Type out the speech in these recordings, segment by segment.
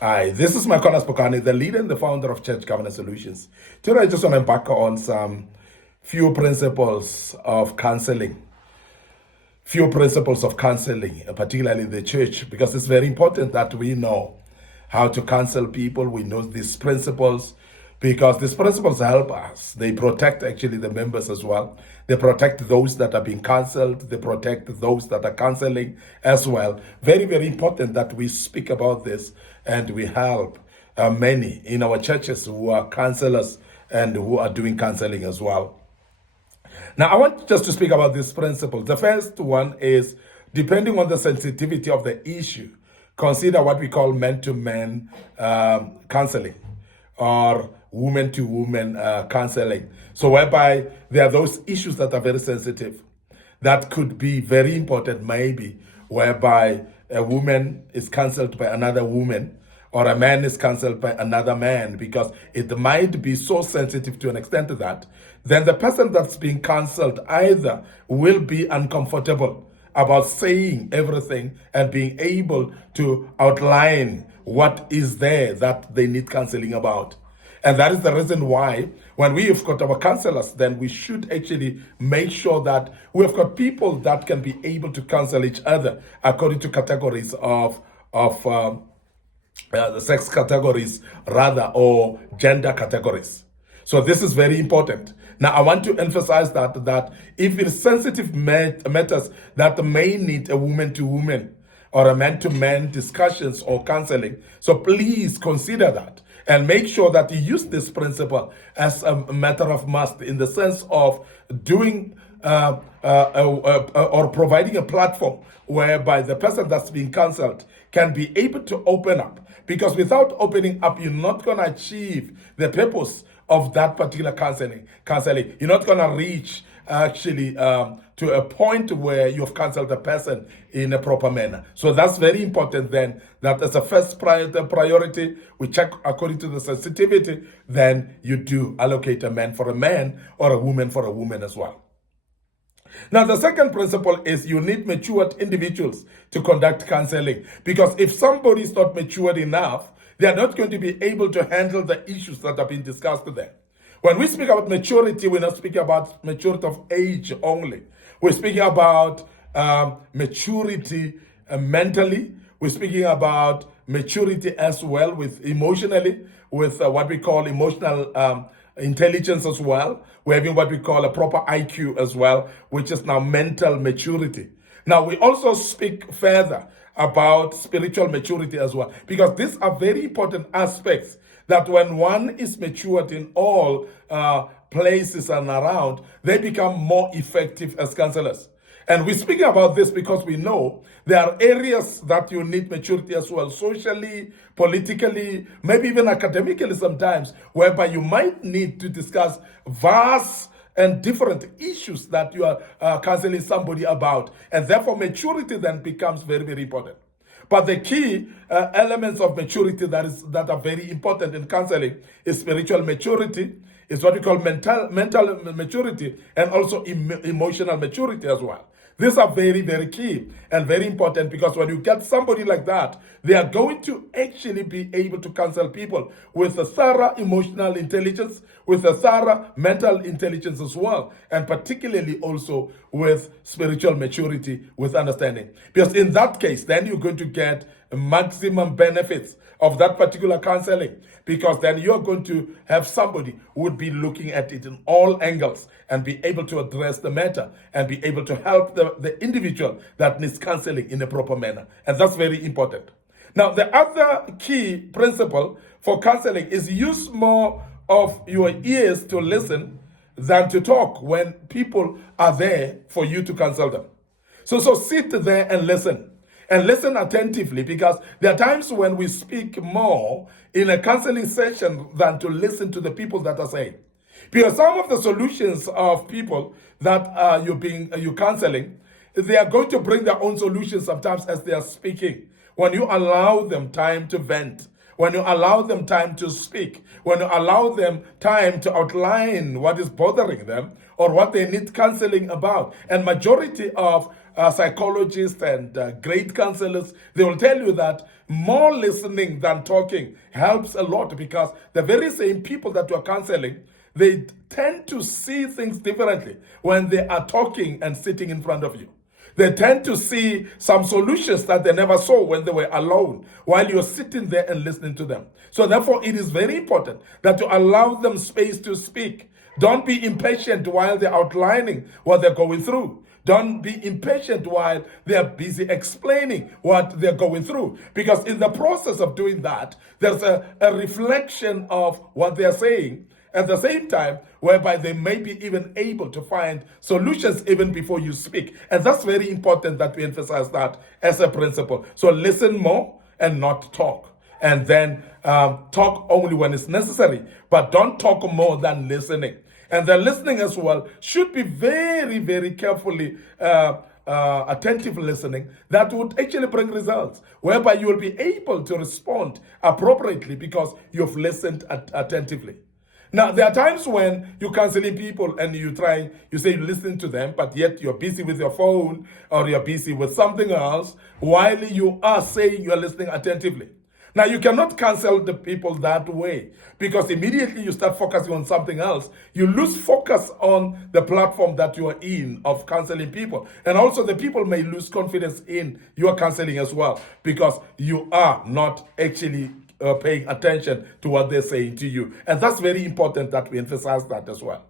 Hi, this is Micornus Phokane, the leader and the founder of Church Governance Solutions. Today, I just want to embark on some few principles of counseling. Particularly in the church, because it's very important that we know how to counsel people. We know these principles because these principles help us. They protect actually the members as well. They protect those that are being counseled. They protect those that are counseling as well. Very, very important that we speak about this and we help many in our churches who are counselors and who are doing counseling as well. Now, I want just to speak about these principles. The first one is, depending on the sensitivity of the issue, consider what we call man-to-man counseling or woman-to-woman counseling. So whereby there are those issues that are very sensitive, that could be very important maybe, whereby a woman is counseled by another woman or a man is counseled by another man, because it might be so sensitive to an extent that then the person that's being counseled either will be uncomfortable about saying everything and being able to outline what is there that they need counseling about. And that is the reason why when we have got our counselors, then we should actually make sure that we have got people that can be able to counsel each other according to categories of the sex categories rather, or gender categories. So this is very important. Now, I want to emphasize that if it's sensitive matters that may need a woman-to-woman or a man-to-man discussions or counseling, so please consider that and make sure that you use this principle as a matter of must, in the sense of doing or providing a platform whereby the person that's being counseled can be able to open up. Because without opening up, you're not going to achieve the purpose of that particular counseling. You're not going to reach actually to a point where you've counseled the person in a proper manner. So that's very important then, that as a first priority, we check according to the sensitivity, then you do allocate a man for a man or a woman for a woman as well. Now, the second principle is you need matured individuals to conduct counseling, because if somebody is not matured enough, they are not going to be able to handle the issues that have been discussed with them. When we speak about maturity, we're not speaking about maturity of age only. We're speaking about maturity mentally. We're speaking about maturity as well with emotionally, with what we call emotional intelligence as well. We're having what we call a proper IQ as well, which is now mental maturity. Now, we also speak further about spiritual maturity as well, because these are very important aspects that when one is matured in all places and around, they become more effective as counselors. And we're speaking about this because we know there are areas that you need maturity as well, socially, politically, maybe even academically sometimes, whereby you might need to discuss vast and different issues that you are counseling somebody about. And therefore, maturity then becomes very, very important. But the key elements of maturity that are very important in counseling is spiritual maturity, is what we call mental maturity, and also emotional maturity as well. These are very, very key and very important, because when you get somebody like that, they are going to actually be able to counsel people with a thorough emotional intelligence, with a thorough mental intelligence as well, and particularly also with spiritual maturity, with understanding. Because in that case, then you're going to get maximum benefits of that particular counseling, because then you're going to have somebody who would be looking at it in all angles and be able to address the matter and be able to help the individual that needs counseling in a proper manner. And that's very important. Now, the other key principle for counseling is use more of your ears to listen than to talk when people are there for you to counsel them. So sit there and listen. And listen attentively, because there are times when we speak more in a counseling session than to listen to the people that are saying. Because some of the solutions of people that you're counseling, they are going to bring their own solutions sometimes as they are speaking. When you allow them time to vent, when you allow them time to speak, when you allow them time to outline what is bothering them or what they need counseling about. And majority of psychologists and great counselors, they will tell you that more listening than talking helps a lot, because the very same people that you are counseling, they tend to see things differently when they are talking and sitting in front of you. They tend to see some solutions that they never saw when they were alone, while you're sitting there and listening to them. So therefore, it is very important that you allow them space to speak. Don't be impatient while they're outlining what they're going through. Don't be impatient while they're busy explaining what they're going through. Because in the process of doing that, there's a reflection of what they're saying at the same time, whereby they may be even able to find solutions even before you speak. And that's very important that we emphasize that as a principle. So listen more and not talk. And then talk only when it's necessary, but don't talk more than listening. And the listening as well should be very, very carefully attentive listening that would actually bring results, whereby you will be able to respond appropriately because you've listened attentively. Now, there are times when you're counseling people and you say you listen to them, but yet you're busy with your phone or you're busy with something else while you are saying you're listening attentively. Now, you cannot counsel the people that way, because immediately you start focusing on something else, you lose focus on the platform that you are in of counseling people. And also the people may lose confidence in your counseling as well, because you are not actually paying attention to what they're saying to you. And that's very important that we emphasize that as well.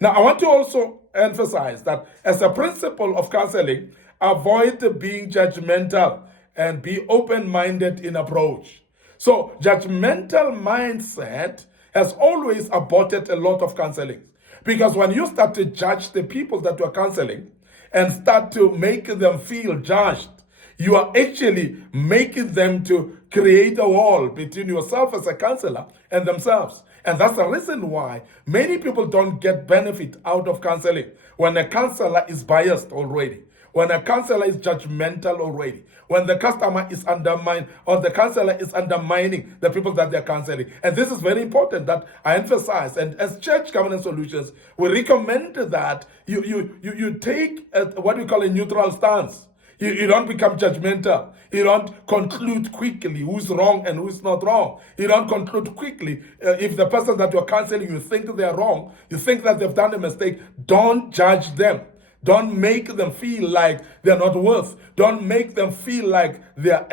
Now, I want to also emphasize that as a principle of counseling, avoid being judgmental and be open-minded in approach. So, judgmental mindset has always aborted a lot of counseling. Because when you start to judge the people that you are counseling and start to make them feel judged, you are actually making them to create a wall between yourself as a counselor and themselves. And that's the reason why many people don't get benefit out of counseling. When a counselor is biased already, when a counselor is judgmental already, when the customer is undermined or the counselor is undermining the people that they're counseling. And this is very important that I emphasize. And as Church Covenant Solutions, we recommend that you take what we call a neutral stance. You don't become judgmental. You don't conclude quickly who's wrong and who's not wrong. You don't conclude quickly. If the person that you're counseling, you think they're wrong, you think that they've done a mistake, don't judge them. Don't make them feel like they're not worth. Don't make them feel like they're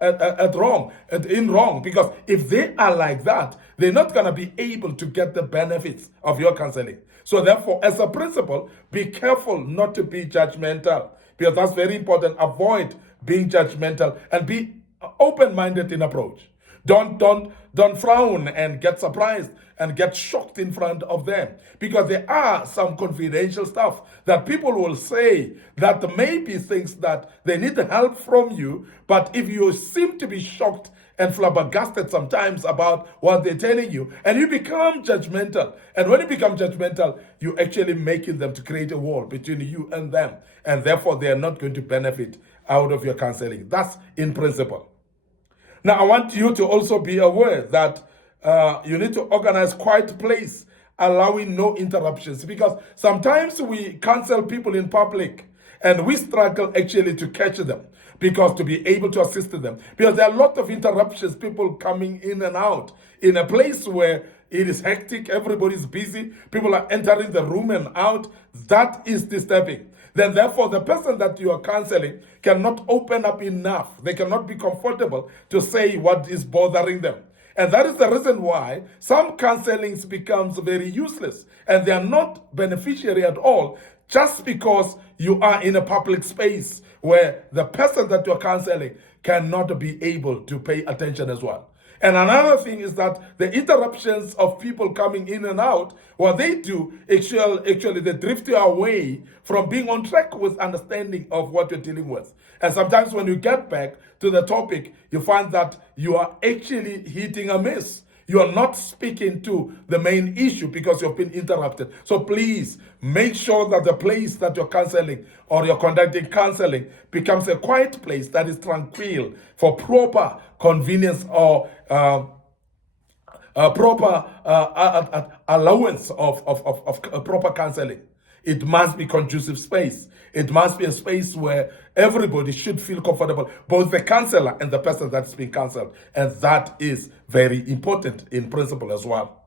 in wrong. Because if they are like that, they're not going to be able to get the benefits of your counseling. So therefore, as a principle, be careful not to be judgmental. Because that's very important. Avoid being judgmental and be open-minded in approach. Don't frown and get surprised and get shocked in front of them, because there are some confidential stuff that people will say that may be things that they need help from you, but if you seem to be shocked and flabbergasted sometimes about what they're telling you, and you become judgmental, and when you become judgmental, you're actually making them to create a wall between you and them, and therefore they are not going to benefit out of your counseling. That's in principle. Now, I want you to also be aware that you need to organize quiet place, allowing no interruptions, because sometimes we counsel people in public and we struggle actually to catch them, because to be able to assist them, because there are a lot of interruptions, people coming in and out in a place where it is hectic, everybody's busy, people are entering the room and out. That is disturbing. Then therefore the person that you are counseling cannot open up enough. They cannot be comfortable to say what is bothering them. And that is the reason why some counselings becomes very useless and they are not beneficiary at all, just because you are in a public space where the person that you're counseling cannot be able to pay attention as well. And another thing is that the interruptions of people coming in and out, what they do, actually they drift you away from being on track with understanding of what you're dealing with. And sometimes when you get back to the topic, you find that you are actually hitting a miss. You are not speaking to the main issue because you've been interrupted. So please make sure that the place that you're counseling or you're conducting counseling becomes a quiet place that is tranquil for proper convenience or proper allowance of proper counseling. It must be conducive space. It must be a space where everybody should feel comfortable, both the counselor and the person that's being counseled. And that is very important in principle as well.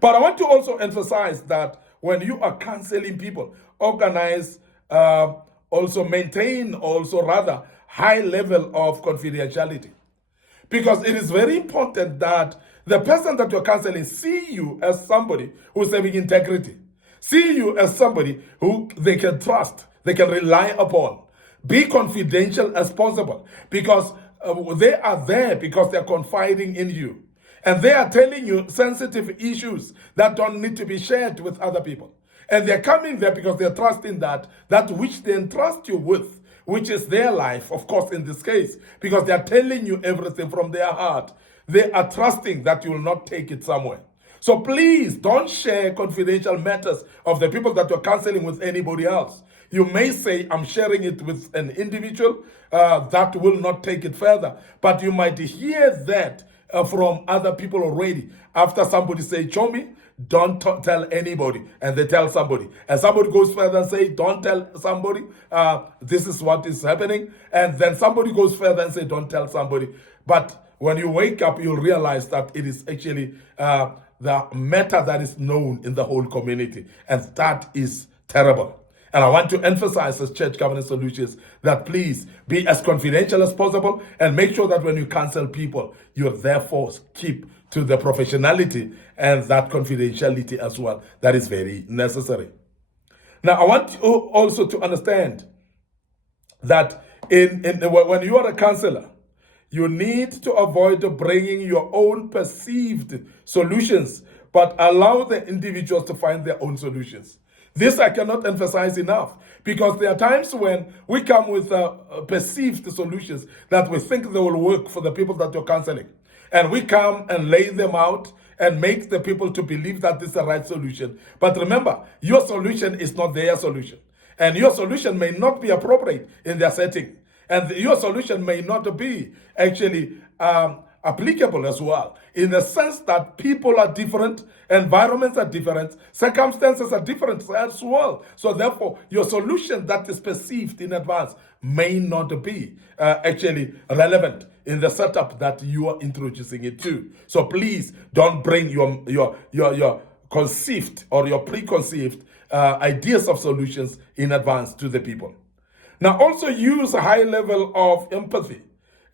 But I want to also emphasize that when you are counseling people, organize, also maintain also rather high level of confidentiality. Because it is very important that the person that you're counseling see you as somebody who's having integrity. See you as somebody who they can trust, they can rely upon. Be confidential as possible, because they are there because they're confiding in you. And they are telling you sensitive issues that don't need to be shared with other people. And they're coming there because they're trusting that which they entrust you with, which is their life, of course, in this case, because they're telling you everything from their heart. They are trusting that you will not take it somewhere. So please don't share confidential matters of the people that you're counseling with anybody else. You may say, I'm sharing it with an individual that will not take it further. But you might hear that from other people already. After somebody say, Chomi, don't tell anybody. And they tell somebody. And somebody goes further and say, don't tell somebody. This is what is happening. And then somebody goes further and say, don't tell somebody. But when you wake up, you'll realize that it is actually the matter that is known in the whole community. And that is terrible. And I want to emphasize as Church Governance Solutions that please be as confidential as possible and make sure that when you counsel people, you therefore keep to the professionality and that confidentiality as well. That is very necessary. Now, I want you also to understand that when you are a counselor, you need to avoid bringing your own perceived solutions, but allow the individuals to find their own solutions. This I cannot emphasize enough, because there are times when we come with perceived solutions that we think they will work for the people that you're counseling. And we come and lay them out and make the people to believe that this is the right solution. But remember, your solution is not their solution. And your solution may not be appropriate in their setting. And your solution may not be actually applicable as well, in the sense that people are different, environments are different, circumstances are different as well. So therefore, your solution that is perceived in advance may not be actually relevant in the setup that you are introducing it to. So please don't bring your conceived or your preconceived ideas of solutions in advance to the people. Now also use a high level of empathy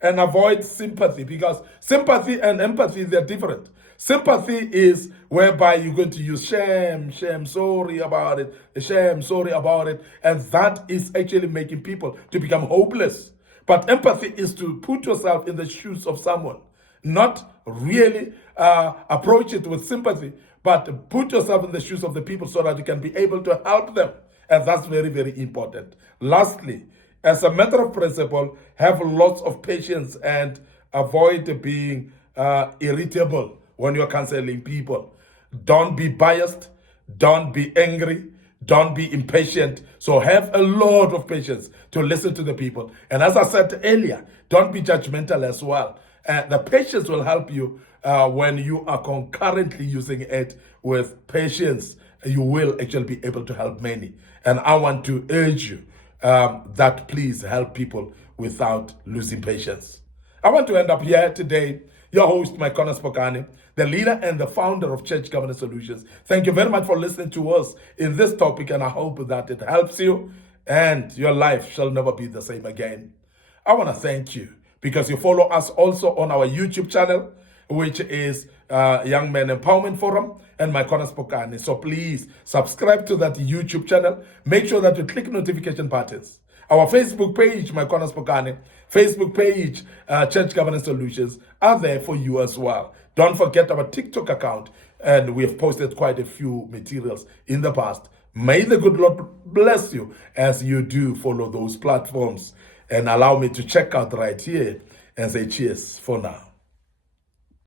and avoid sympathy, because sympathy and empathy, they're different. Sympathy is whereby you're going to use shame, sorry about it, and that is actually making people to become hopeless. But empathy is to put yourself in the shoes of someone, not really approach it with sympathy, but put yourself in the shoes of the people so that you can be able to help them. And that's very, very important. Lastly, as a matter of principle, have lots of patience and avoid being irritable when you're counseling people. Don't be biased. Don't be angry. Don't be impatient. So have a lot of patience to listen to the people. And as I said earlier, don't be judgmental as well. The patience will help you when you are concurrently using it with patience. You will actually be able to help many. And I want to urge you that please help people without losing patience. I want to end up here today. Your host, Micornus Phokane, the leader and the founder of Church Governance Solutions. Thank you very much for listening to us in this topic, and I hope that it helps you and your life shall never be the same again. I want to thank you because you follow us also on our YouTube channel, which is Young Men Empowerment Forum and Micornus Phokane. So please subscribe to that YouTube channel. Make sure that you click notification buttons. Our Facebook page, Micornus Phokane, Facebook page, Church Governance Solutions, are there for you as well. Don't forget our TikTok account, and we have posted quite a few materials in the past. May the good Lord bless you as you do follow those platforms. And allow me to check out right here and say cheers for now.